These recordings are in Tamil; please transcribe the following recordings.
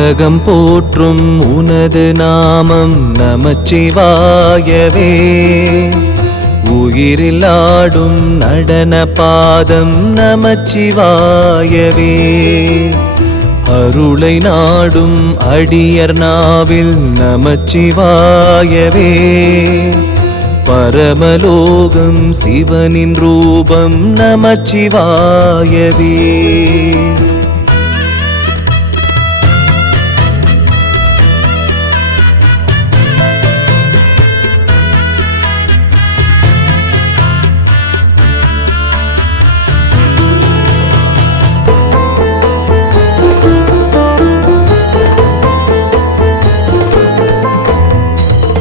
உலகம் போற்றும் உனது நாமம் நமச்சிவாயவே. உயிரில் ஆடும் நடன பாதம் நமச்சிவாயவே. அருளை நாடும் அடியர் நாவில் நமச்சிவாயவே. பரமலோகம் சிவனின் ரூபம் நமச்சிவாயவே.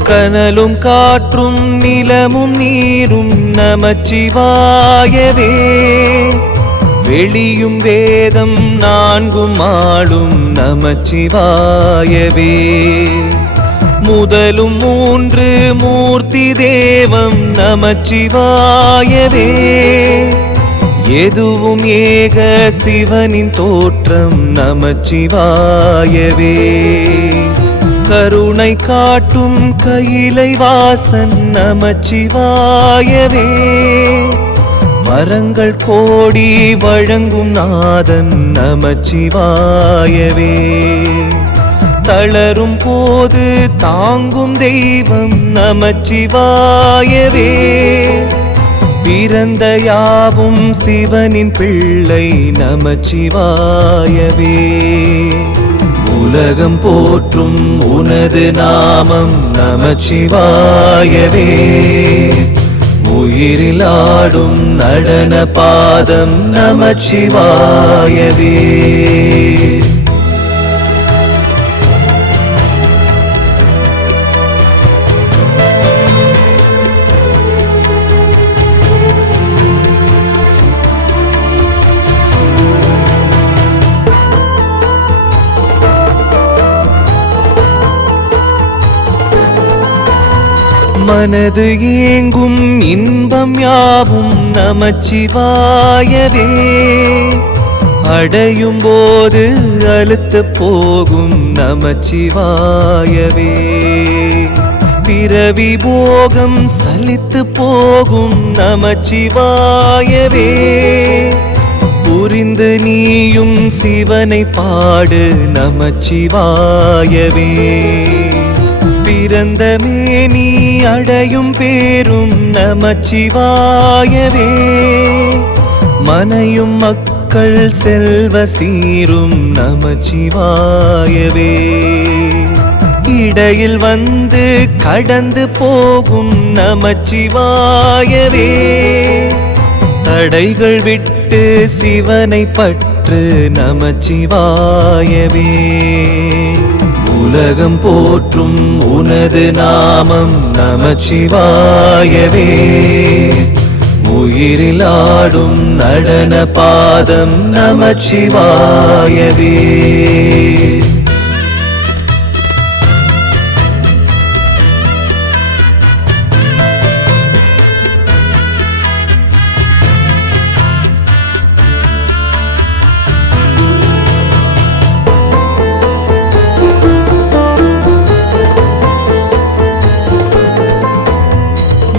கனலும் காற்றும் நிலமும் நீரும் நமச்சிவாயவே. வெளியும் வேதம் நான்கும் ஆளும் நமச்சிவாயவே. முதலும் மூன்று மூர்த்தி தேவம் நமச்சிவாயவே. எதுவும் ஏக சிவனின் தோற்றம் நமச்சிவாயவே. கருணை காட்டும் கையிலை வாசன் நமச்சிவாயவே. வரங்கள் கோடி வழங்கும் நாதன் நமச்சிவாயவே. தளரும் போது தாங்கும் தெய்வம் நமச்சிவாயவே. பிறந்த யாவும் சிவனின் பிள்ளை நமச்சிவாயவே. உலகம் போற்றும் உனது நாமம் நமச்சிவாயவே. உயிரில் ஆடும் நடன பாதம் நமச்சிவாயவே. மனது ஏங்கும் இன்பம் யாவும் நமச்சிவாயவே. அடையும் போது அலுத்து போகும் நமச்சிவாயவே. பிறவி போகம் சலித்து போகும் நமச்சிவாயவே. புரிந்து நீயும் சிவனை பாடு நமச்சிவாயவே. பிறந்த மேனி அடையும் பேரும் நமச்சிவாயவே. மனையும் மக்கள் செல்வ சீரும் நமச்சிவாயவே. இடையில் வந்து கடந்து போகும் நமச்சிவாயவே. தடைகள் விட்டு சிவனை பற்று நமச்சிவாயவே. உலகம் போற்றும் உனது நாமம் நமச்சிவாயவே. உயிரில் ஆடும் நடன பாதம் நமச்சிவாயவே.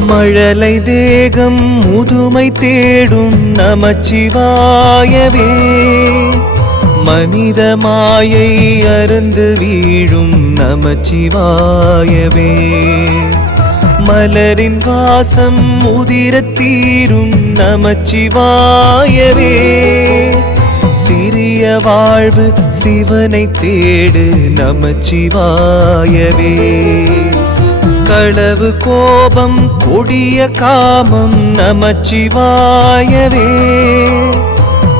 மழலை தேகம் முதுமை தேடும் நமச்சிவாயவே. மனித மாயை அருந்து வீழும் நமச்சிவாயவே. மலரின் வாசம் முதிரத் தீரும் நமச்சிவாயவே. சிறிய வாழ்வு சிவனை தேடு நமச்சிவாயவே. களவு கோபம் கொடிய காமம் நமச்சிவாயவே.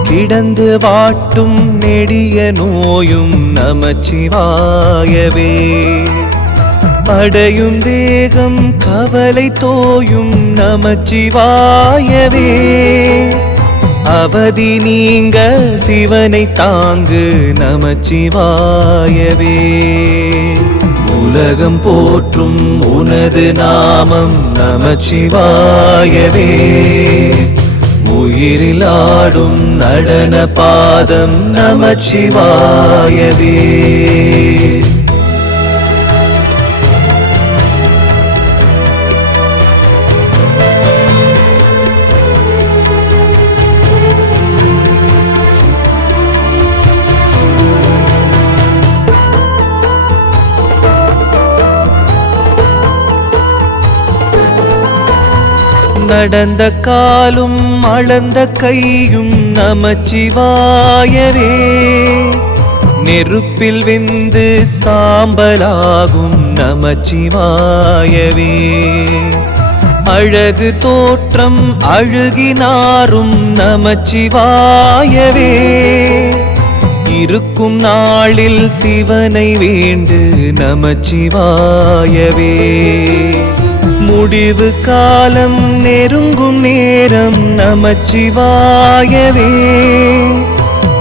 கிடந்து வாட்டும் நெடிய நோயும் நமச்சிவாயவே. படையும் தேகம் கவலை தோயும் நமச்சிவாயவே. அவதி நீங்க சிவனை தாங்கு நமச்சிவாயவே. உலகம் போற்றும் உனது நாமம் நமச்சிவாயவே. உயிரில் ஆடும் நடன பாதம் நமச்சிவாயவே. நடந்த காலும் அளந்த கையும் நமச்சிவாயவே. நெருப்பில் வெந்து சாம்பலாகும் நமச்சிவாயவே. அழகு தோற்றம் அழுகினாரும் நமச்சிவாயவே. இருக்கும் நாளில் சிவனை வேண்டு நமச்சிவாயவே. முடிவு காலம் நெருங்கும் நேரம் நமச்சிவாயவே.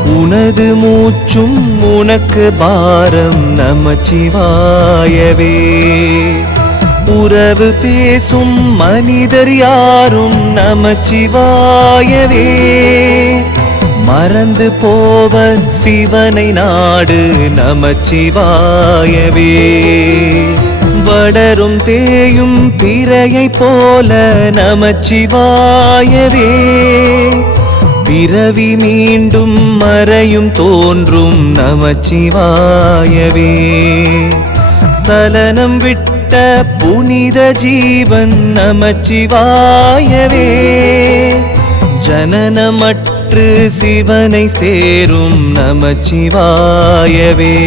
உனது மூச்சும் உனக்கு பாரம் நமச்சிவாயவே. உறவு பேசும் மனிதர் யாரும் நமச்சிவாயவே. மறந்து போவர் சிவனை நாடு நமச்சிவாயவே. வளரும் தேயும் பிறையை போல நமச்சிவாயவே. பிறவி மீண்டும் மறையும் தோன்றும் நமச்சிவாயவே. சலனம் விட்ட புனித ஜீவன் நமச்சிவாயவே. ஜனனமற்று சிவனை சேரும் நமச்சிவாயவே.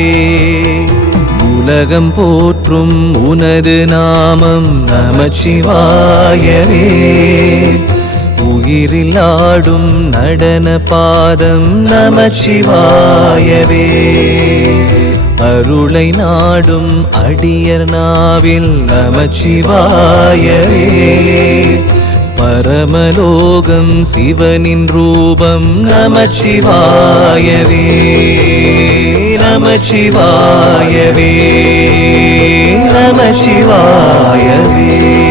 உலகம் போற்றும் உனது நாமம் நமச்சிவாயவே. உயிரில் ஆடும் நடன பாதம் நமச்சிவாயவே. அருளை நாடும் அடியர் நாவில் நமச்சிவாயவே. பரமலோகம் சிவனின் ரூபம் நமச்சிவாயவே. நமச்சிவாயவே. நமச்சிவாயவே.